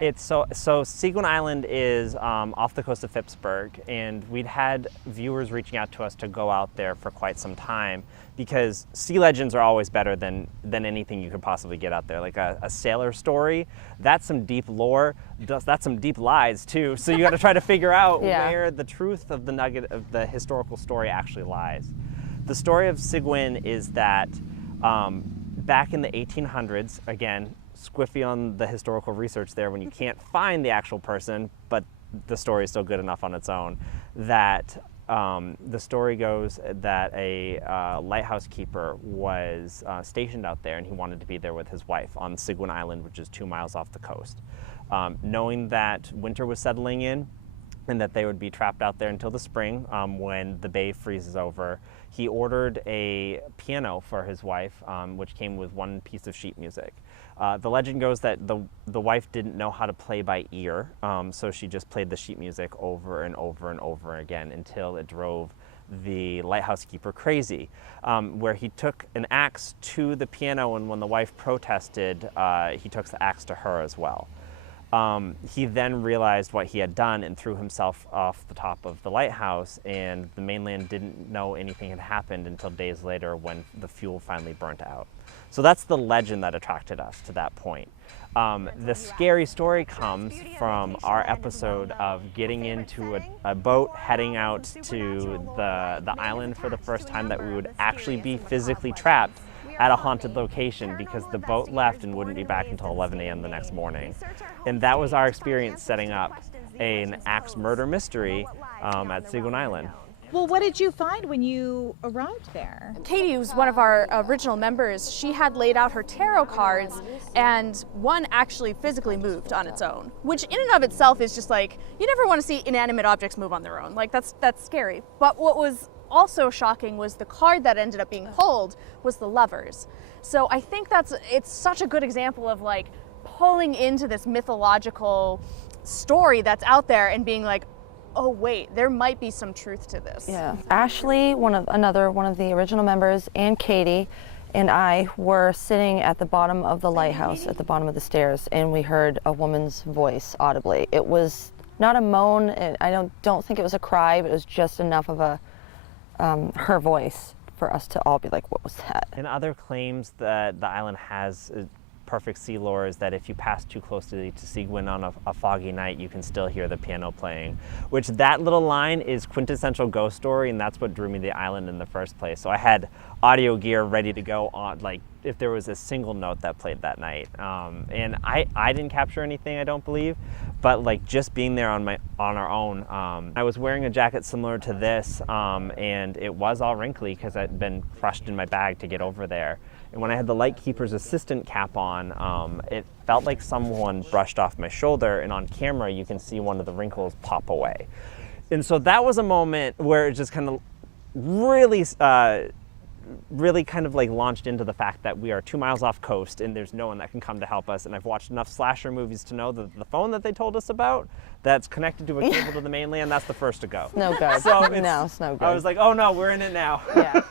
It's so Seguin Island is off the coast of Phippsburg, and we'd had viewers reaching out to us to go out there for quite some time because sea legends are always better than anything you could possibly get out there. Like a sailor story, that's some deep lore, that's some deep lies too. So you got to try to figure out where the truth of the nugget of the historical story actually lies. The story of Seguin is that back in the 1800s, again, squiffy on the historical research there when you can't find the actual person, but the story is still good enough on its own, that the story goes that a lighthouse keeper was stationed out there and he wanted to be there with his wife on Seguin Island, which is 2 miles off the coast. Knowing that winter was settling in and that they would be trapped out there until the spring when the bay freezes over, he ordered a piano for his wife, which came with one piece of sheet music. The legend goes that the wife didn't know how to play by ear, so she just played the sheet music over and over and over again until it drove the lighthouse keeper crazy, where he took an axe to the piano, and when the wife protested, he took the axe to her as well. He then realized what he had done and threw himself off the top of the lighthouse, and the mainland didn't know anything had happened until days later when the fuel finally burnt out. So that's the legend that attracted us to that point. The scary story comes from our episode of getting into a boat, heading out to the island for the first time, that we would actually be physically trapped at a haunted location because the boat left and wouldn't be back until 11 a.m. the next morning. And that was our experience setting up an axe murder mystery at Seguin Island. Well, what did you find when you arrived there? Katie, who's one of our original members, she had laid out her tarot cards, and one actually physically moved on its own, which in and of itself is just like, you never want to see inanimate objects move on their own. Like, that's scary. But what was also shocking was the card that ended up being pulled was the Lovers. So I think it's such a good example of like pulling into this mythological story that's out there and being like, oh wait, there might be some truth to this. Yeah, Ashley, another one of the original members, and Katie and I were sitting at the bottom of the lighthouse, at the bottom of the stairs, and we heard a woman's voice audibly. It was not a moan, I don't think it was a cry, but it was just enough of a her voice for us to all be like, what was that? And other claims that the island has perfect sea lore is that if you pass too close to Seguin on a foggy night, you can still hear the piano playing, which that little line is quintessential ghost story, and that's what drew me to the island in the first place. So I had audio gear ready to go on, like if there was a single note that played that night. And I didn't capture anything, I don't believe, but like just being there on our own. I was wearing a jacket similar to this, and it was all wrinkly because I'd been crushed in my bag to get over there. And when I had the lightkeeper's assistant cap on, it felt like someone brushed off my shoulder, and on camera you can see one of the wrinkles pop away. And so that was a moment where it just kind of really kind of like launched into the fact that we are 2 miles off coast and there's no one that can come to help us. And I've watched enough slasher movies to know that the phone that they told us about that's connected to a cable to the mainland, that's the first to go. No good. So no, it's no good. I was like, oh no, we're in it now. Yeah.